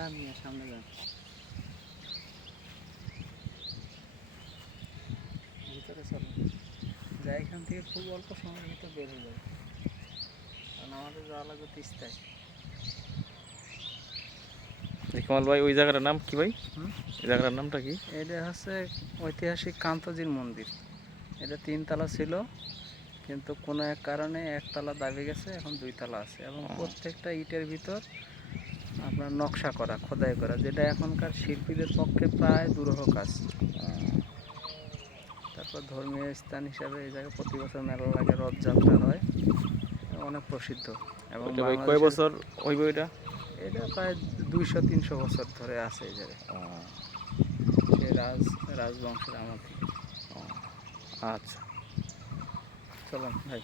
যান নিয়ে সামনে যান, ভিতরে চলো, যা এখান থেকে খুব অল্প সময়ের ভিতরে বের হয়ে যাবে, কারণ আমাদের যাওয়া লাগবে তিস্তায়। কামাল ভাই ওই জায়গাটার নাম কি ভাই? হুম, এই জায়গাটার নামটা কি? এটা হচ্ছে ঐতিহাসিক কান্তজির মন্দির। এটা 3 তলা ছিল, কিন্তু কোনো এক কারণে 1 তলা দাবি গেছে, এখন 2 তলা আছে। এবং প্রত্যেকটা ইটের ভিতর আপনার নকশা করা, খোদাই করা, যেটা এখনকার শিল্পীদের পক্ষে প্রায় দুরূহ কাজ। তারপর ধর্মীয় স্থান হিসাবে এই জায়গায় প্রতি বছর মেলা লাগে, রথযাত্রা হয়, অনেক প্রসিদ্ধ। এবং ওইটা ভাই কয় বাংলাদেশের, বছর হইব এটা? এটা প্রায় 200-300 বছর ধরে আছে এই জায়গায়, সে রাজবংশের আমল থেকে। আচ্ছা। চলুন ভাই।